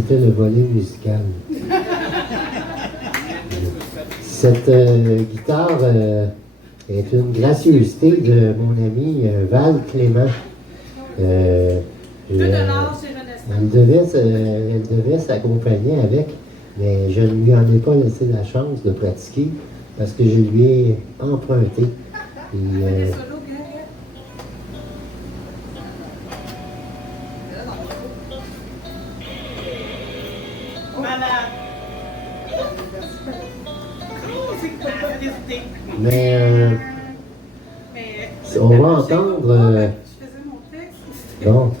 c'était le volet musical. Cette guitare est une gracieuseté de mon ami Val Clément. $2 chez Renaissance. Elle devait s'accompagner avec, mais je ne lui en ai pas laissé la chance de pratiquer parce que je lui ai emprunté. Et, mais on va entendre. Bon,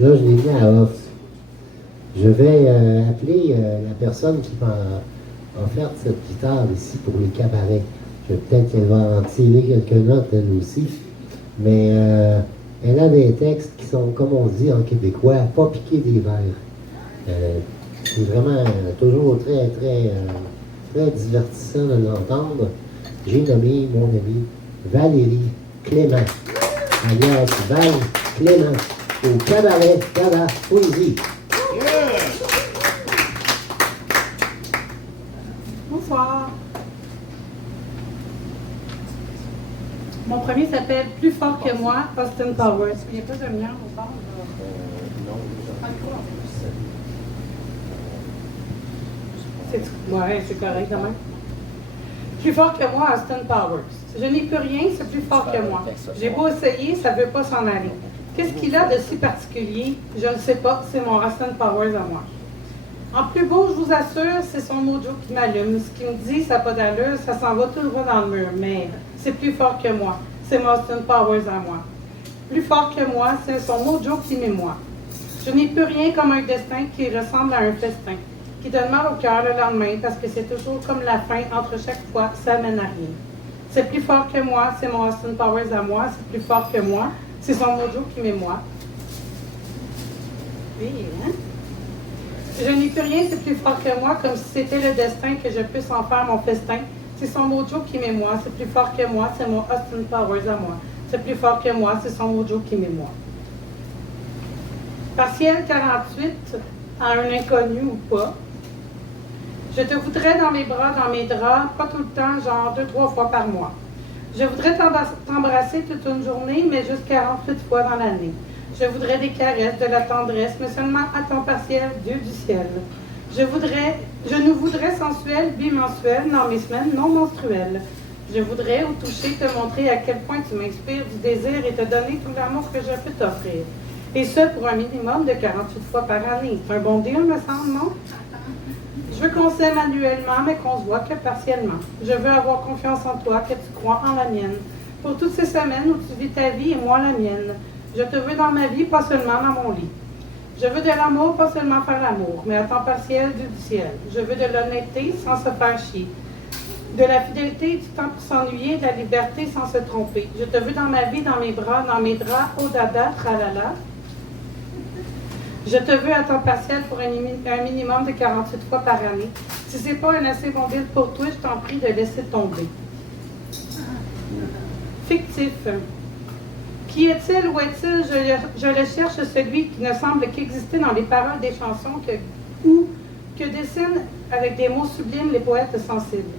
là je l'ai mis à off. Je vais appeler la personne qui m'a offert cette guitare ici pour les cabarets. Peut-être qu'elle va en tirer quelques notes elle aussi. Mais elle a des textes qui sont, comme on dit en québécois, pas piqués des verres. C'est vraiment toujours très, très, très divertissant de l'entendre. J'ai nommé mon ami Valérie Clément, alias Val Clément, au cabaret Cava Poésie. Bonsoir. Mon premier s'appelle Plus fort que moi, Austin Powers. Il n'y a pas de lumière au bord. Ouais, c'est correct quand même. Plus fort que moi, Austin Powers. Je n'y peux rien, c'est plus fort que moi. J'ai beau essayer, ça ne veut pas s'en aller. Qu'est-ce qu'il a de si particulier? Je ne sais pas, c'est mon Austin Powers à moi. En plus beau, je vous assure, c'est son mojo qui m'allume. Ce qu'il me dit, ça n'a pas d'allure, ça s'en va tout droit dans le mur. Mais c'est plus fort que moi. C'est mon Austin Powers à moi. Plus fort que moi, c'est son mojo qui m'émoit. Je n'y peux rien comme un destin qui ressemble à un festin, qui donne mal au cœur le lendemain parce que c'est toujours comme la fin entre chaque fois, ça mène à rien. C'est plus fort que moi, c'est mon Austin Powers à moi, c'est plus fort que moi, c'est son mojo qui m'émoit. Oui, hein? Je n'y peux rien, c'est plus fort que moi, comme si c'était le destin que je puisse en faire mon festin. C'est son mojo qui m'émoit, c'est plus fort que moi, c'est mon Austin Powers à moi. C'est plus fort que moi, c'est son mojo qui m'émoit. Partiel 48, à un inconnu ou pas. Je te voudrais dans mes bras, dans mes draps, pas tout le temps, genre 2-3 fois par mois. Je voudrais t'embrasser toute une journée, mais juste 48 fois dans l'année. Je voudrais des caresses, de la tendresse, mais seulement à temps partiel, Dieu du ciel. Je nous voudrais sensuels, bimensuels, dans mes semaines non menstruelles. Je voudrais, au toucher, te montrer à quel point tu m'inspires du désir et te donner tout l'amour que je peux t'offrir. Et ce, pour un minimum de 48 fois par année. C'est un bon deal, me semble, non? Je veux qu'on s'aime annuellement, mais qu'on se voit que partiellement. Je veux avoir confiance en toi, que tu crois en la mienne. Pour toutes ces semaines où tu vis ta vie et moi la mienne. Je te veux dans ma vie, pas seulement dans mon lit. Je veux de l'amour, pas seulement faire l'amour, mais à temps partiel, Dieu du ciel. Je veux de l'honnêteté sans se faire chier. De la fidélité, du temps pour s'ennuyer, de la liberté sans se tromper. Je te veux dans ma vie, dans mes bras, dans mes draps, au dada, tralala. Je te veux à temps partiel pour un minimum de 48 fois par année. Si ce n'est pas un assez bon deal pour toi, je t'en prie de laisser tomber. Fictif. Qui est-il, où est-il? Je le cherche, celui qui ne semble qu'exister dans les paroles des chansons que dessinent avec des mots sublimes les poètes sensibles.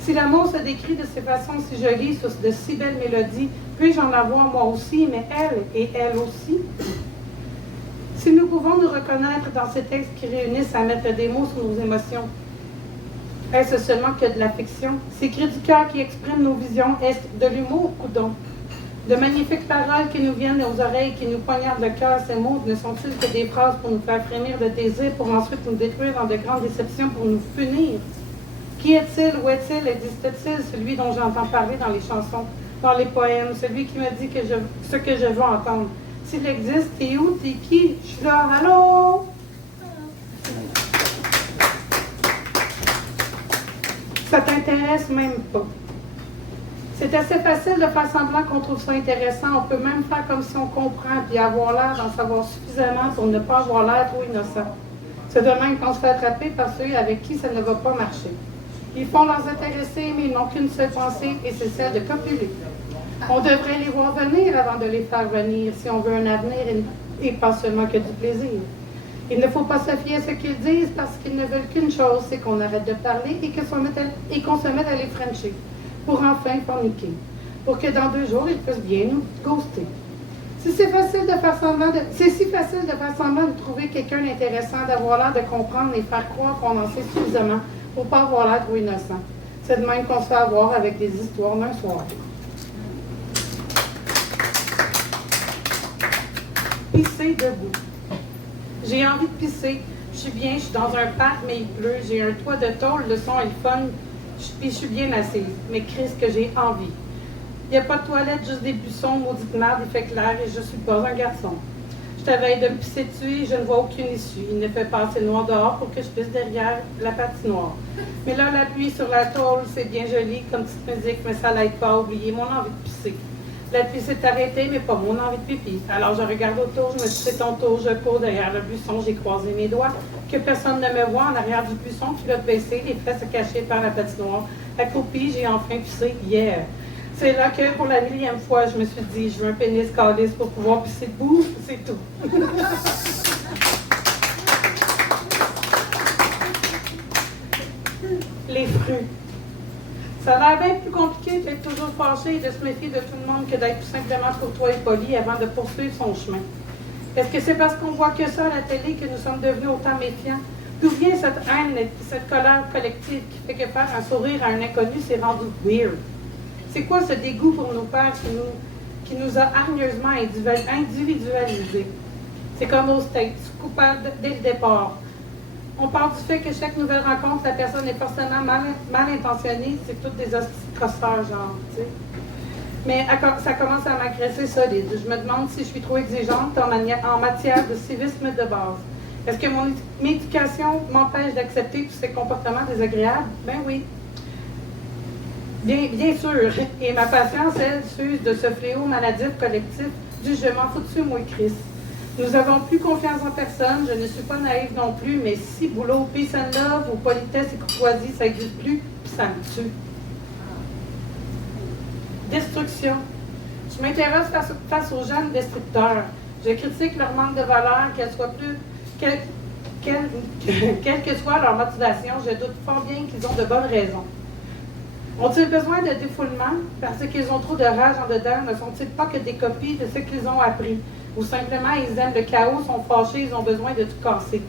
Si l'amour se décrit de ces façons si jolies, sur de si belles mélodies, puis-je en avoir moi aussi, mais elle et elle aussi? Si nous pouvons nous reconnaître dans ces textes qui réunissent à mettre des mots sur nos émotions, est-ce seulement que de la fiction? Ces cris du cœur qui expriment nos visions, est-ce de l'humour ou donc? De magnifiques paroles qui nous viennent aux oreilles, qui nous poignardent le cœur, ces mots ne sont-ils que des phrases pour nous faire frémir de désir, pour ensuite nous détruire dans de grandes déceptions, pour nous punir? Qui est-il, où est-il, existe-t-il, celui dont j'entends parler dans les chansons, dans les poèmes, celui qui me dit ce que je veux entendre? S'il existe, t'es où, t'es qui? Je suis là, allô? Ça t'intéresse même pas. C'est assez facile de faire semblant qu'on trouve ça intéressant. On peut même faire comme si on comprend, puis avoir l'air d'en savoir suffisamment pour ne pas avoir l'air trop innocent. C'est de même qu'on se fait attraper par ceux avec qui ça ne va pas marcher. Ils font leurs intéressés, mais ils n'ont qu'une seule pensée, et c'est celle de copuler. On devrait les voir venir avant de les faire venir, si on veut un avenir et pas seulement que du plaisir. Il ne faut pas se fier à ce qu'ils disent parce qu'ils ne veulent qu'une chose, c'est qu'on arrête de parler et qu'on se mette à les frencher pour enfin forniquer, pour que dans 2 jours, ils puissent bien nous ghoster. C'est si facile de faire semblant de trouver quelqu'un d'intéressant, d'avoir l'air de comprendre et faire croire qu'on en sait suffisamment pour ne pas avoir l'air trop innocent. C'est de même qu'on se fait avoir avec des histoires d'un soir. Pisser debout. J'ai envie de pisser. Je suis bien, je suis dans un parc, mais il pleut. J'ai un toit de tôle, le son est le fun. Puis je suis bien assise. Mais Christ, que j'ai envie. Il n'y a pas de toilette, juste des buissons, maudite merde, il fait clair et je suis pas un garçon. Je t'avais de me pisser dessus et je ne vois aucune issue. Il ne fait pas assez noir dehors pour que je pisse derrière la patinoire. Mais là, la pluie sur la tôle, c'est bien joli comme petite musique, mais ça l'aide pas à oublier mon envie de pisser. La pluie s'est arrêtée, mais pas mon envie de pipi. Alors je regarde autour, je me dis c'est ton tour, je cours derrière le buisson, j'ai croisé mes doigts, que personne ne me voit en arrière du buisson, culotte baissée, les fesses cachées par la patinoire. Accroupie, j'ai enfin pissé, yeah! C'est là que, pour la millième fois, je me suis dit, je veux un pénis calice pour pouvoir pisser debout, c'est tout. Les fruits. Ça a l'air bien plus compliqué d'être toujours fâché et de se méfier de tout le monde que d'être tout simplement courtois et poli avant de poursuivre son chemin. Est-ce que c'est parce qu'on voit que ça à la télé que nous sommes devenus autant méfiants? D'où vient cette haine, cette colère collective qui fait que faire un sourire à un inconnu, c'est rendu weird? C'est quoi ce dégoût pour nos pères qui nous a hargneusement individualisés? C'est comme aux States, coupable dès le départ. On parle du fait que chaque nouvelle rencontre, la personne est forcément mal intentionnée, c'est toutes des crosseurs, genre, tu sais. Mais ça commence à m'agresser solide. Je me demande si je suis trop exigeante en matière de civisme de base. Est-ce que mon éducation m'empêche d'accepter tous ces comportements désagréables? Ben oui. Bien sûr, et ma patience, elle, s'use de ce fléau maladif collectif du « je m'en foutu, moi, Christ ». Nous avons plus confiance en personne, je ne suis pas naïve non plus, mais si boulot, peace and love, ou politesse et courtoisie, ça n'existe plus, puis ça me tue. Destruction. Je m'intéresse face aux jeunes destructeurs. Je critique leur manque de valeur, quelle que soit leur motivation, je doute fort bien qu'ils ont de bonnes raisons. Ont-ils besoin de défoulement parce qu'ils ont trop de rage en dedans? Ne sont-ils pas que des copies de ce qu'ils ont appris? Ou simplement ils aiment le chaos, sont fâchés, ils ont besoin de tout casser?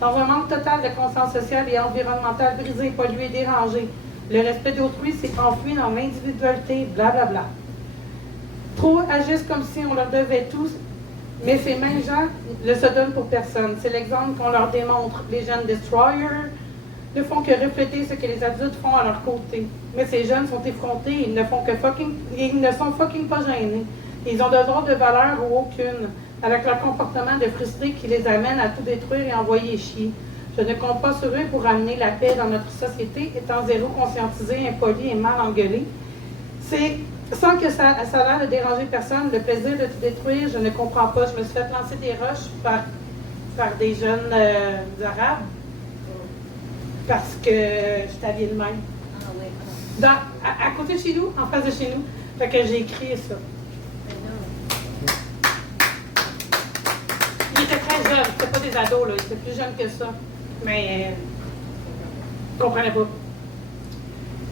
Dans un manque total de conscience sociale et environnementale brisé, pollué, dérangé, le respect d'autrui s'est enfui dans l'individualité, blablabla. Trop agissent comme si on leur devait tous, mais ces mêmes gens ne se donnent pour personne. C'est l'exemple qu'on leur démontre. Les jeunes destroyers ne font que refléter ce que les adultes font à leur côté. Mais ces jeunes sont effrontés, ils ne sont fucking pas gênés. Ils ont de droits de valeur ou aucune, avec leur comportement de frustrés qui les amène à tout détruire et envoyer chier. Je ne compte pas sur eux pour amener la paix dans notre société, étant zéro conscientisé, impoli et mal engueulé. C'est sans que ça a l'air de déranger personne, le plaisir de tout détruire, je ne comprends pas. Je me suis fait lancer des roches par des jeunes arabes. Parce que je t'habille le même. Ah oui. À côté de chez nous, en face de chez nous. Fait que j'ai écrit ça. Il était très jeune, c'était pas des ados, là. Il était plus jeune que ça. Mais je comprenais pas.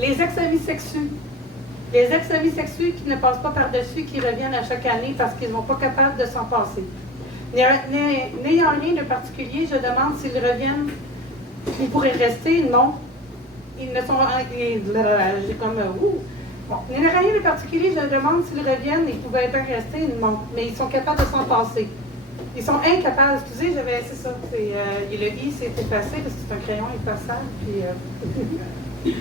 Les ex-amis sexuels. Les ex-amis sexuels qui ne passent pas par-dessus, qui reviennent à chaque année parce qu'ils ne sont pas capables de s'en passer. N'ayant rien de particulier, je demande s'ils reviennent. Ils pourraient rester, non. Ils ne sont... J'ai comme... Bon, il n'y a rien de particulier, je me demande s'ils reviennent, ils pouvaient bien rester, non. Mais ils sont capables de s'en passer. Ils sont incapables. Excusez, c'est ça. Le I s'est effacé parce que c'est un crayon effaçable. Puis,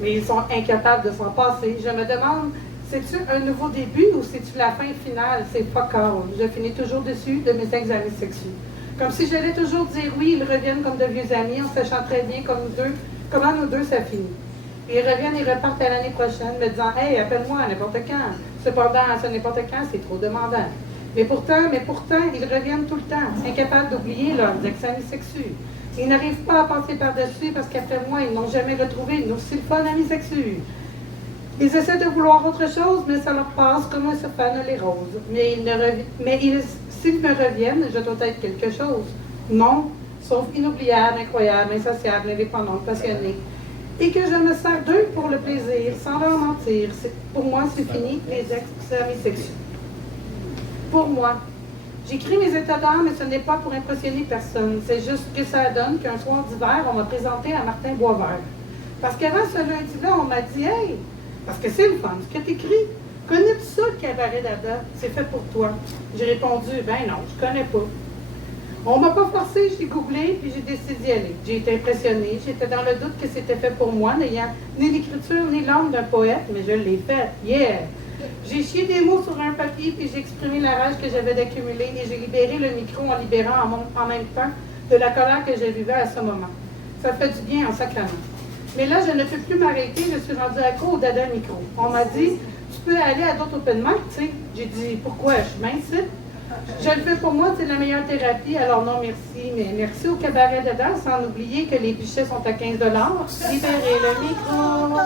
mais ils sont incapables de s'en passer. Je me demande, c'est-tu un nouveau début ou c'est-tu la fin finale? C'est pas grave. Je finis toujours dessus de mes ex-amis sexuels. Comme si j'allais toujours dire oui, ils reviennent comme de vieux amis, en sachant très bien comme nous deux, comment nous deux ça finit. Ils reviennent et repartent à l'année prochaine, me disant hey, appelle-moi à n'importe quand. Cependant, à ce n'importe quand, c'est trop demandant. Mais pourtant, ils reviennent tout le temps, incapables d'oublier leurs ex-amis sexuels. Ils n'arrivent pas à passer par-dessus parce qu'après moi, ils n'ont jamais retrouvé une aussi fun amis sexuels. Ils essaient de vouloir autre chose, mais ça leur passe comme un sophane les roses. S'ils me reviennent, je dois être quelque chose. Non, sauf inoubliable, incroyable, insatiable, indépendante, passionnée. Et que je me sers d'eux pour le plaisir, sans leur mentir. Pour moi, c'est fini, les ex sexuels. Pour moi. J'écris mes états d'âme, mais ce n'est pas pour impressionner personne. C'est juste que ça donne qu'un soir d'hiver, on m'a présenté à Martin Boisvert. Parce qu'avant ce lundi-là, on m'a dit « Hey, parce que c'est le fun, ce que t'écris. Connais-tu ça, le cabaret d'Ada? C'est fait pour toi. » J'ai répondu « Ben non, je connais pas. » On m'a pas forcé, j'ai googlé, puis j'ai décidé d'y aller. J'ai été impressionnée, j'étais dans le doute que c'était fait pour moi, n'ayant ni l'écriture ni l'âme d'un poète, mais je l'ai faite. Yeah! J'ai chié des mots sur un papier, puis j'ai exprimé la rage que j'avais d'accumuler, et j'ai libéré le micro en libérant en même temps de la colère que je vivais à ce moment. Ça fait du bien en sacrament. Mais là, je ne peux plus m'arrêter, je suis rendue accro au dada micro. On m'a dit, tu peux aller à d'autres open mic, tu sais. J'ai dit, pourquoi? Je suis bien ici. Je le fais pour moi, c'est la meilleure thérapie, alors non merci, mais merci au cabaret dedans, sans oublier que les bûchets sont à 15 $. Libérez le micro!